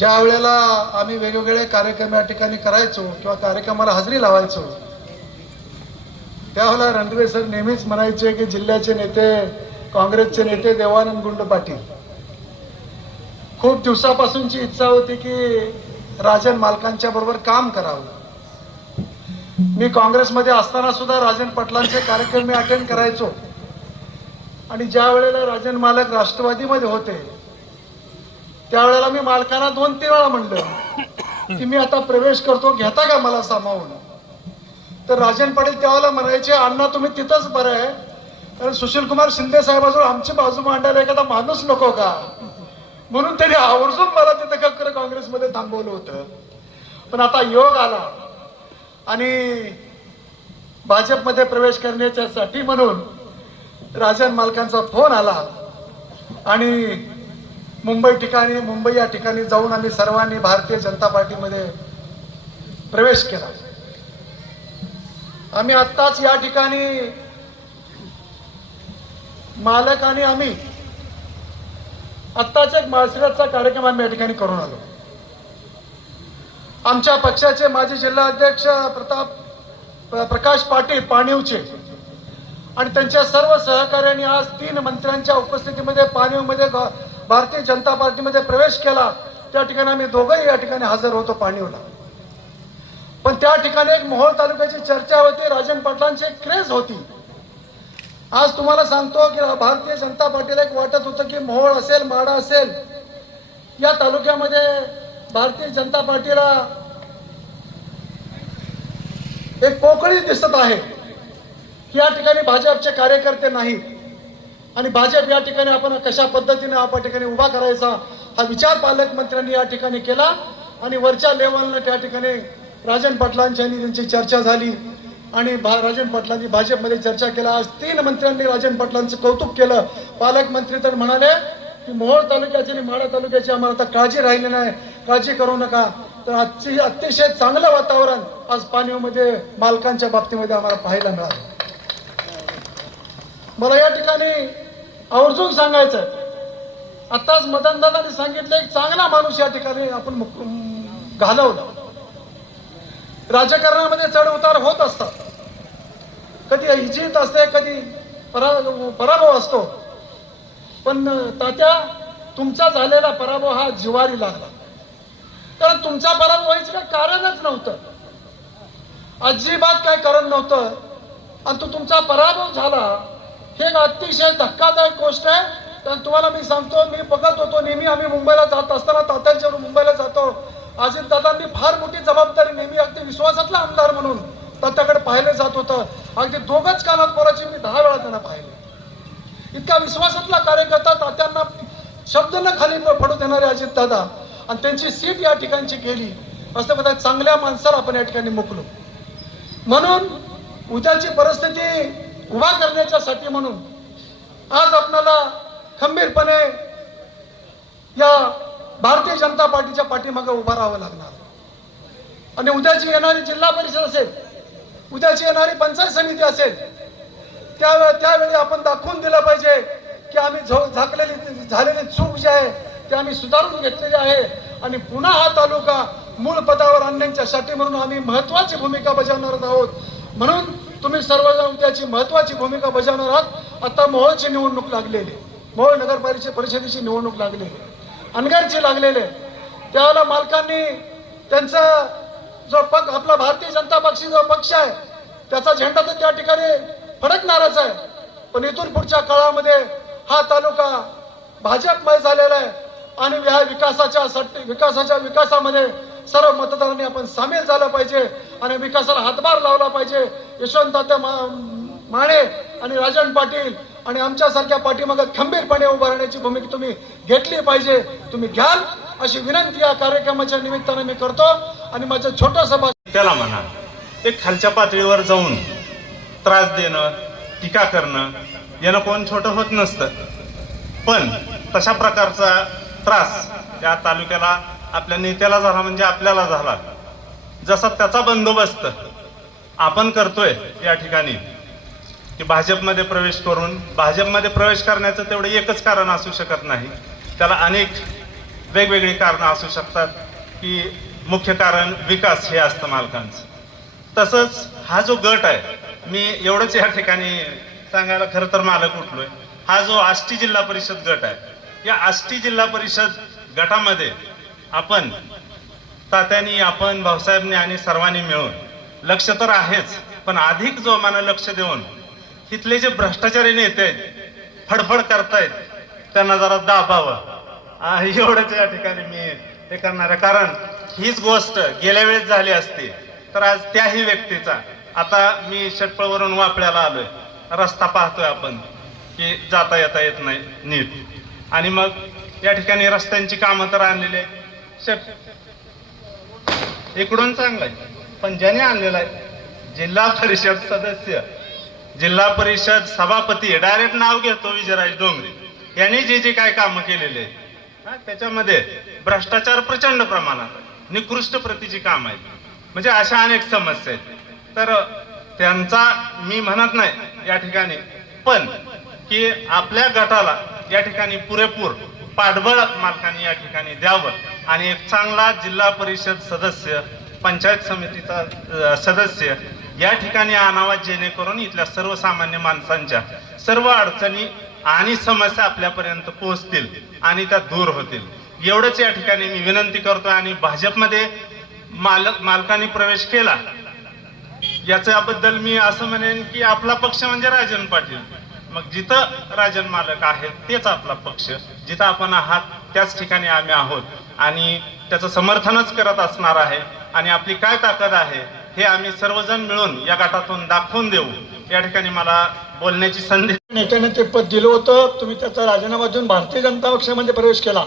ज्या वेळेला आम्ही वेगवेगळे कार्यक्रम या ठिकाणी करायचो किंवा कार्यक्रमाला हजेरी लावायचो त्यावेळेला रणवीर सर नेहमीच म्हणायचे की जिल्ह्याचे नेते काँग्रेसचे नेते देवानंद गुंड पाटील. खूप दिवसापासूनची इच्छा होती की राजन मालकांच्या बरोबर काम करावं. मी काँग्रेसमध्ये असताना सुद्धा राजन पाटलांचे कार्यक्रम मी अटेंड करायचो. आणि ज्या वेळेला राजन मालक राष्ट्रवादीमध्ये होते त्यावेळेला मी मालकांना दोन तीन वेळा म्हणलं की मी आता प्रवेश करतो घेता का मला सामावून? तर राजन पाटील त्यावेळेला म्हणायचे अण्णा तुम्ही तिथंच बरं आहे. कारण सुशील कुमार शिंदे साहेबाजवळ आमची बाजू मांडायला एखादा माणूस नको का? म्हणून त्यांनी आवर्जून मला तिथं खरं काँग्रेसमध्ये थांबवलं होतं. पण आता योग आला. आणि भाजपमध्ये प्रवेश करण्याच्यासाठी म्हणून राजन मालकांचा फोन आला. आणि मुंबई ठिकाणी मुंबई या ठिकाणी जाऊन आम्ही सर्वांनी भारतीय जनता पार्टीमध्ये प्रवेश केला. आम्ही आत्ताच या ठिकाणी मालक आणि आम्ही आत्ताच एक माळशिरसचा कार्यक्रम आम्ही या ठिकाणी करून आलो. आमच्या पक्षाचे माजी जिल्हा अध्यक्ष प्रताप प्रकाश पाटील पाणीवचे आणि त्यांच्या सर्व सहकार्यांनी आज तीन मंत्र्यांच्या उपस्थितीमध्ये पाणीवमध्ये भारतीय जनता पार्टीमध्ये प्रवेश केला त्या ठिकाणी आम्ही दोघंही या ठिकाणी हजर होतो पाणीवला. पण त्या ठिकाणी एक मोहोळ तालुक्याची चर्चा होती राजन पाटलांची एक क्रेज होती. आज तुम्हाला सांगतो की भारतीय जनता पार्टीला एक वाटत होतं की मोहोळ असेल माडा असेल या तालुक्यामध्ये भारतीय जनता पार्टीला एक पोकळी दिसत आहे. या ठिकाणी भाजपचे कार्यकर्ते नाहीत. आणि भाजप या ठिकाणी आपण कशा पद्धतीने आपण ठिकाणी उभा करायचा हा विचार पालकमंत्र्यांनी या ठिकाणी केला. आणि वरच्या लेवलला त्या ठिकाणी राजन पाटलांची आणि त्यांची चर्चा झाली. आणि भा- राजन पाटलांनी भाजपमध्ये चर्चा केला. आज तीन मंत्र्यांनी राजन पाटलांचं कौतुक केलं. पालकमंत्री तर म्हणाले की मोहोळ तालुक्याची आणि माडा तालुक्याची आम्हाला आता काळजी राहिली नाही. काळजी करू नका. तर आजची अतिशय चांगलं वातावरण आज पाणीमध्ये मालकांच्या बाबतीमध्ये आम्हाला पाहायला मिळालं. मला या ठिकाणी आवर्जून सांगायचं. आताच मदन दादाने सांगितलं एक चांगला माणूस या ठिकाणी आपण घालवला. राजकारणामध्ये चढ उतार होत असतात. कधी जित असते कधी परा पराभव असतो. पण तात्या तुमचा झालेला पराभव हा जिवारी लागला. कारण तुमचा पराभव व्हायचं काय कारणच नव्हतं. अजिबात काय कारण नव्हतं. आणि तो तुमचा पराभव झाला हे एक अतिशय धक्कादायक गोष्ट आहे. कारण तुम्हाला मी सांगतो मी बघत होतो नेहमी आम्ही मुंबईला जात असताना तात्यांच्या मुंबईला जातो. अजित दादांनी फार मोठी जबाबदारी नेहमी अगदी विश्वासातला आमदार म्हणून तात्याकडे पाहिलं जात होतं. अगदी दोघच कानात पोराची मी दहा वेळा त्यांना पाहिले. इतका विश्वासातला कार्यकर्ता तात्यांना शब्द न खाली पडू देणारे अजित दादा आणि त्यांची सीट या ठिकाणची गेली. असं बघा चांगल्या माणसाला आपण या ठिकाणी मोकलो. म्हणून उद्याची परिस्थिती उभा करण्याच्यासाठी म्हणून आज आपल्याला खंबीरपणे या भारतीय जनता पार्टीच्या पाठीमागे उभा राहावं लागणार. आणि उद्याची येणारी जिल्हा परिषद असेल उद्याची येणारी पंचायत समिती असेल त्यावेळे त्यावेळी आपण दाखवून दिलं पाहिजे की आम्ही झो झाकलेली झालेली चूक जी आहे ती आम्ही सुधारून घेतलेली आहे. आणि पुन्हा हा तालुका मूळ पदावर आणण्याच्यासाठी म्हणून आम्ही महत्वाची भूमिका बजावणार आहोत. म्हणून तुम्ही सर्वजण उद्याची महत्वाची भूमिका बजावणार आहात आता मोहोळची निवडणूक लागलेली आहे. मोहोळ नगरपालिके परिषदेची निवडणूक लागलेली आहे. अनगरची लागलेली आहे. त्यावेळेला मालकांनी त्यांचा जो पक्ष आपला भारतीय जनता पक्षी जो पक्ष आहे त्याचा झेंडा तर त्या ठिकाणी फडकणारच आहे पण इथून पुढच्या काळामध्ये हा तालुका भाजपमय झालेला आहे आणि ह्या विकासाच्या विकासाच्या विकासामध्ये सर्व मतदारांनी आपण सामील झालं पाहिजे आणि विकासाला हातभार लावला पाहिजे. यशवंत मा- माने आणि राजन पाटील आणि आमच्यासारख्या पाठीमागे खंबीरपणे उभं राहण्याची भूमिका तुम्ही घेतली पाहिजे. तुम्ही घ्याल अशी विनंती या कार्यक्रमाच्या निमित्ताने मी करतो आणि माझं छोटंसं भाषण त्याला म्हणा ते खालच्या पातळीवर जाऊन त्रास देणं टीका करणं यानं कोण छोटं होत नसतं. पण तशा प्रकारचा त्रास या तालुक्याला आपल्या नेत्याला झाला म्हणजे आपल्याला झाला. जसा त्याचा बंदोबस्त आपण करतोय या ठिकाणी की भाजपमध्ये प्रवेश करून भाजपमध्ये प्रवेश करण्याचं तेवढं एकच कारण असू शकत नाही. त्याला अनेक वेगवेगळी कारणं असू शकतात की मुख्य कारण विकास हे असतं मालकांचं. तसंच हा जो गट आहे मी एवढंच या ठिकाणी सांगायला खरं तर मालक उठलोय. हा जो आष्टी जिल्हा परिषद गट आहे या आष्टी जिल्हा परिषद गटामध्ये आपण तात्यांनी आपण भाऊसाहेबनी आणि सर्वांनी मिळून लक्ष तर आहेच पण अधिक जोमानं लक्ष देऊन तिथले जे भ्रष्टाचारी नेते आहेत फडफड करतायत त्यांना जरा दाबावं. एवढंच या ठिकाणी मी हे करणार आहे. कारण हीच गोष्ट गेल्या वेळेस झाली असती तर आज त्याही व्यक्तीचा आता मी षटपळवरून वापड्याला आलोय. रस्ता पाहतोय आपण की जाता येता येत नाही नीट. आणि मग या ठिकाणी रस्त्यांची कामं तर आणलेली आहे. शेट इकडून चांगलाय पण ज्याने आणलेला आहे जिल्हा परिषद सदस्य जिल्हा परिषद सभापती डायरेक्ट नाव घेतो विजयराज डोंगरे. यांनी जे जे काय कामं केलेले आहेत त्याच्यामध्ये भ्रष्टाचार प्रचंड प्रमाणात निकृष्ट प्रतीची काम आहेत. म्हणजे अशा अनेक समस्या आहेत. तर त्यांचा मी म्हणत नाही या ठिकाणी पण की आपल्या गटाला या ठिकाणी पुरेपूर पाठबळ मालकांनी या ठिकाणी द्यावं. आणि एक चांगला जिल्हा परिषद सदस्य पंचायत समितीचा सदस्य या ठिकाणी आणावा जेणेकरून इथल्या सर्वसामान्य माणसांच्या सर्व अडचणी आणि समस्या आपल्यापर्यंत पोहोचतील आणि त्या दूर होतील. एवढंच या ठिकाणी मी विनंती करतो आणि भाजपमध्ये मालक मालकाने प्रवेश केला. याच्याबद्दल मी असं म्हणेन की आपला पक्ष म्हणजे राजन पाटील. मग जिथं राजन मालक आहेत तेच आपला पक्ष. जिथं आपण आहात त्याच ठिकाणी आम्ही आहोत आणि त्याचं समर्थनच करत असणार आहे आणि आपली काय ताकद आहे हे आम्ही सर्वजण मिळून या गटातून दाखवून देऊ. या ठिकाणी मला बोलण्याची संधी नेत्याने ते पद दिलं होतं. तुम्ही त्याचा राजीनामा देऊन भारतीय जनता पक्षामध्ये प्रवेश केला.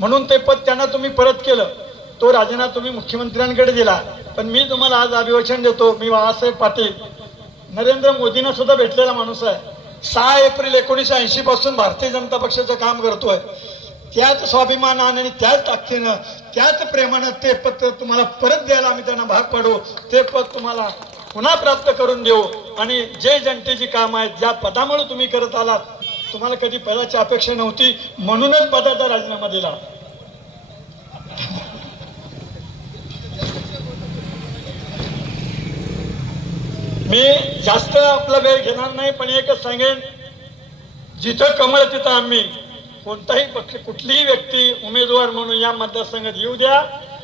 म्हणून ते पद त्यांना तुम्ही परत केलं. तो राजीनामा तुम्ही मुख्यमंत्र्यांकडे दिला. पण मी तुम्हाला आज अभिवचन देतो. मी बाळासाहेब पाटील नरेंद्र मोदींना सुद्धा भेटलेला माणूस आहे. सहा एप्रिल एकोणीसशे ऐंशी पासून भारतीय जनता पक्षाचं काम करतोय. त्याच स्वाभिमानानं आणि त्याच ताकदीनं त्याच प्रेमानं ते पत्र तुम्हाला परत द्यायला आम्ही त्यांना भाग पाडू. ते पद तुम्हाला पुन्हा प्राप्त करून देऊ. आणि जे जनतेची काम आहेत ज्या पदामुळे तुम्ही करत आलात तुम्हाला कधी पदाची अपेक्षा नव्हती म्हणूनच पदाचा राजीनामा दिला. मी जास्त आपला वेळ घेणार नाही पण एकच सांगेन जिथं कमळ तिथं आम्ही. कोणताही पक्ष कुठलीही व्यक्ती उमेदवार म्हणून या मतदारसंघात येऊ द्या.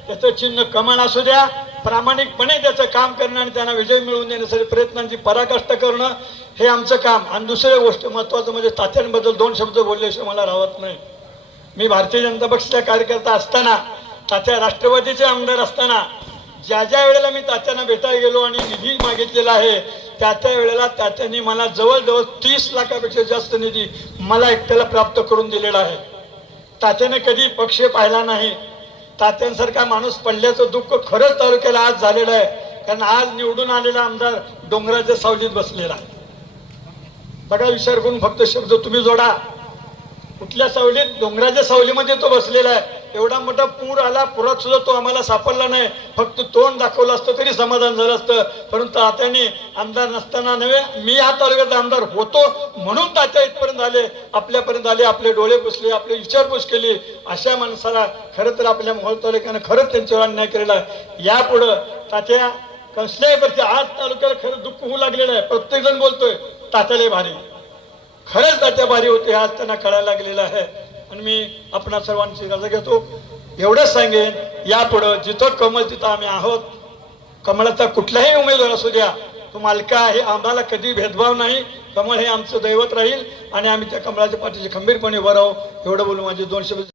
त्याचं चिन्ह कमळ असू द्या. प्रामाणिकपणे त्याचं काम करणं आणि त्यांना विजय मिळवून देण्यासाठी प्रयत्नांची पराकाष्ठ करणं हे आमचं काम. आणि दुसरी गोष्ट महत्वाचं म्हणजे तात्यांबद्दल दोन शब्द बोलल्याशिवाय मला राहत नाही. मी भारतीय जनता पक्षाचा कार्यकर्ता असताना तात्या राष्ट्रवादीचे आमदार असताना ज्या ज्या वेळेला मी तात्यांना भेटायला गेलो आणि निधी मागितलेला आहे त्या त्या वेळेला तात्यांनी मला जवळजवळ तीस लाखापेक्षा जास्त निधी मला एकट्याला प्राप्त करून दिलेला आहे. तात्याने कधी पक्ष पाहिला नाही. तात्यांसारखा माणूस पडल्याचं दुःख खरंच तालुक्याला आज झालेलं आहे. कारण आज निवडून आलेला आमदार डोंगराच्या सावलीत बसलेला. आहे बघा विचार करून फक्त शब्द तुम्ही जोडा. कुठल्या सावलीत? डोंगराच्या सावलीमध्ये तो बसलेला आहे. एवढा मोठा पूर आला पुरात सुद्धा तो आम्हाला सापडला नाही. फक्त तोंड दाखवलं असतं तरी समाधान झालं असतं. परंतु तात्याने आमदार नसताना नव्हे मी या तालुक्याचा आमदार होतो म्हणून तात्या इथपर्यंत आले आपल्यापर्यंत आले आपले डोळे पुसले आपले विचारपूस केली. अशा माणसाला खरं तर आपल्या मोहोळ तालुक्यानं खरंच त्यांच्यावर अन्याय केलेला यापुढं तात्या कसल्याही परिस्थिती आज तालुक्याला खरं दुःख होऊ लागलेलं आहे. प्रत्येक जण बोलतोय तात्याला भारी. खरंच तात्या भारी होते आज त्यांना कळायला लागलेलं आहे. आणि मी आपणा सर्वांची रजा घेतो. एवढंच सांगेन यापुढं जिथं कमल तिथं आम्ही आहोत कमळाचा कुठलाही उमेदवार असू द्या तो मालका आहे आम्हाला कधी भेदभाव नाही कमळ हे आमचं दैवत राहील आणि आम्ही त्या कमळाच्या पाठीशी खंबीरपणे उभं राहू एवढं बोलू माझे दोनशे